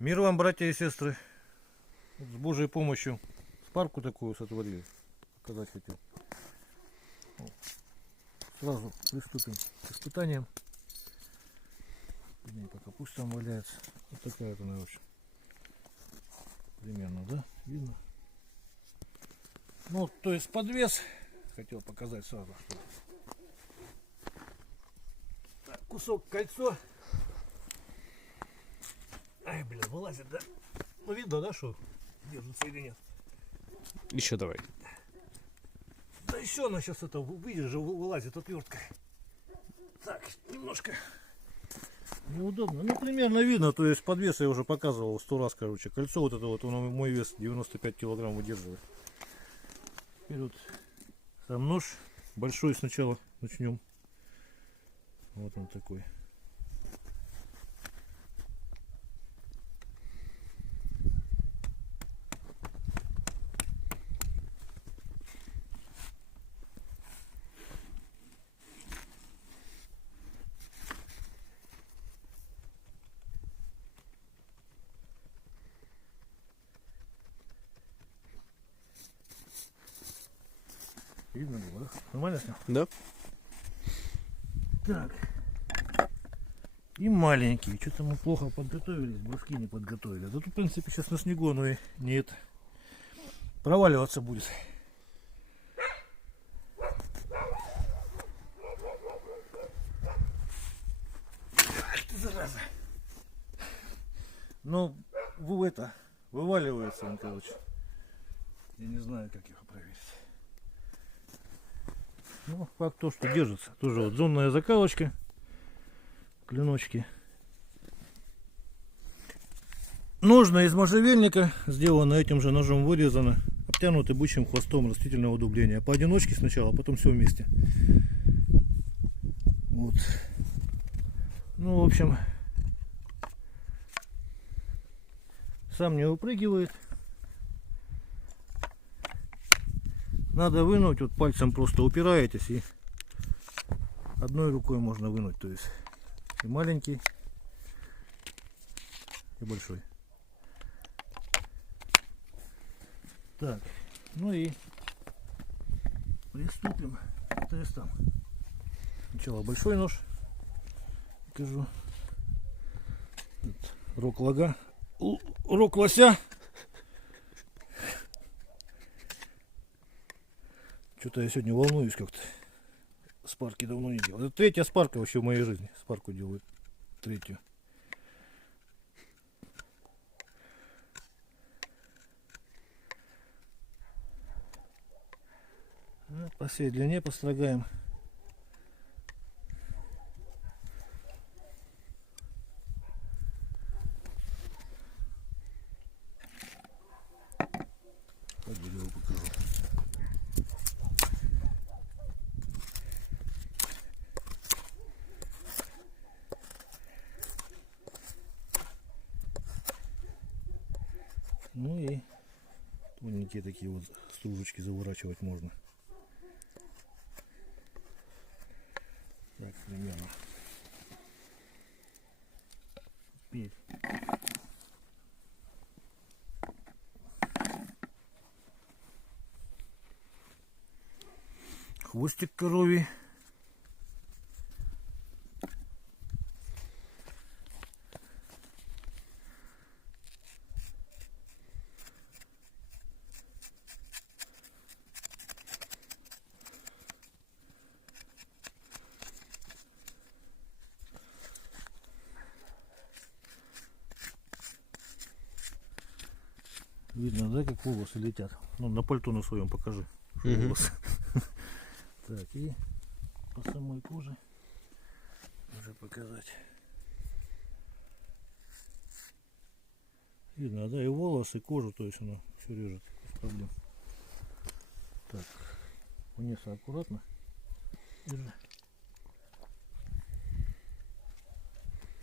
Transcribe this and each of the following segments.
Мир вам, братья и сестры. Вот с Божьей помощью спарку такую сотворили. Показать хотел. Сразу приступим к испытаниям. Пока пусть там валяется. Вот такая вот она, в общем. Примерно, да? Видно? Ну, то есть подвес. Хотел показать сразу, что. Так, кусок кольцо. Ай, блин, вылазит, да? Ну, видно, да, что держится или нет? Еще давай. Да еще она сейчас это, видишь же, вылазит отвертка. Так, немножко неудобно. Ну, примерно видно, то есть подвес я уже показывал 100 раз, короче. Кольцо вот это вот, мой вес 95 килограмм выдерживает. Теперь вот сам нож большой сначала начнем. Вот он такой. Видно было, да? Нормально снял? Да? Так. И маленькие. Что-то мы плохо подготовились, броски не подготовили. Да тут, в принципе, сейчас на снегу, но и не это. Проваливаться будет. Ах ты, зараза. Ну, вываливается он, короче. Я не знаю, как его проверить. Ну, факт то, что держится. Тоже вот зонная закалочка. Клиночки. Ножны из можжевельника, сделано этим же ножом, вырезано, обтянуты бычьим хвостом растительного удубления. Поодиночке сначала, а потом все вместе. Вот. Ну, в общем, сам не выпрыгивает. Надо вынуть, вот пальцем просто упираетесь, и одной рукой можно вынуть, то есть и маленький, и большой. Так, ну и приступим к тестам. Сначала большой нож покажу. Рог лага, рог лося. Что-то я сегодня волнуюсь как-то. Спарки давно не делал. Это третья спарка вообще в моей жизни. Спарку делаю третью. По всей длине построгаем. Покажу. Ну и тоненькие такие вот стружечки заворачивать можно. Так, примерно. Теперь хвостик коровий. Видно, да, как волосы летят. Ну, на пальто на своем покажи. Волосы. Так, и по самой коже уже показать. Видно, да, и волосы, и кожу, то есть она все режет без проблем. Так, вниз аккуратно. Держи.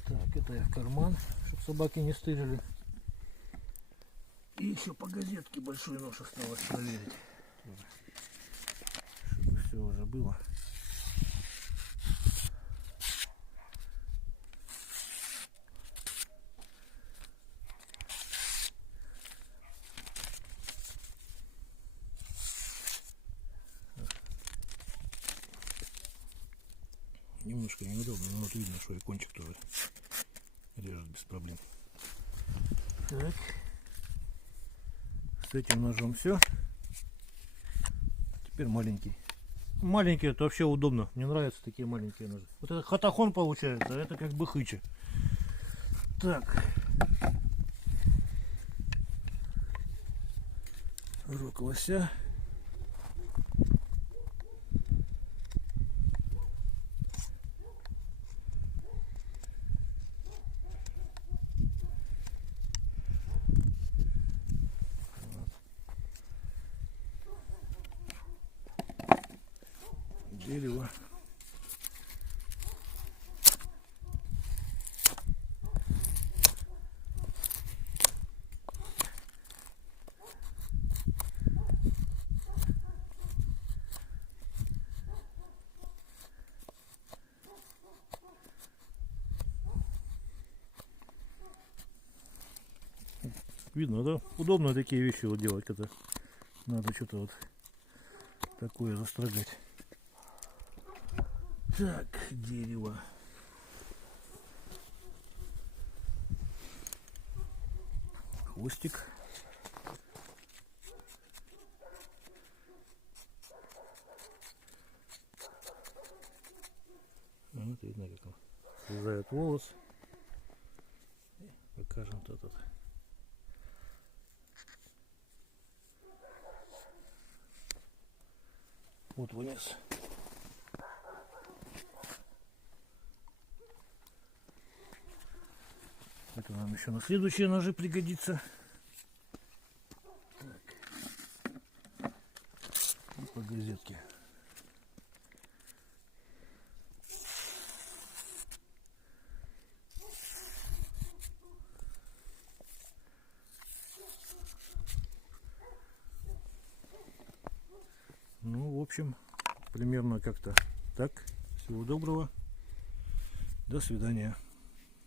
Так, это я в карман, чтобы собаки не стырили. И еще по газетке большой нож осталось проверить. Чтобы все уже было. немножко неудобно, но вот видно, что и кончик тоже режет без проблем. Так. С этим ножом все. Теперь маленький. Маленький это вообще удобно. Мне нравятся такие маленькие ножи. Вот это хатахон получается, а это как бы хыча. Так. Рог лося. Дерево. Видно, да? Удобно такие вещи вот делать, когда надо что-то вот такое застрогать. Так, дерево. Хвостик. Вот видно, как он срезает волос. И покажем вот этот. Вот вниз. Это нам еще на следующие ножи пригодится. Так. И по газетке. Ну, в общем, примерно как-то так. Всего доброго. До свидания.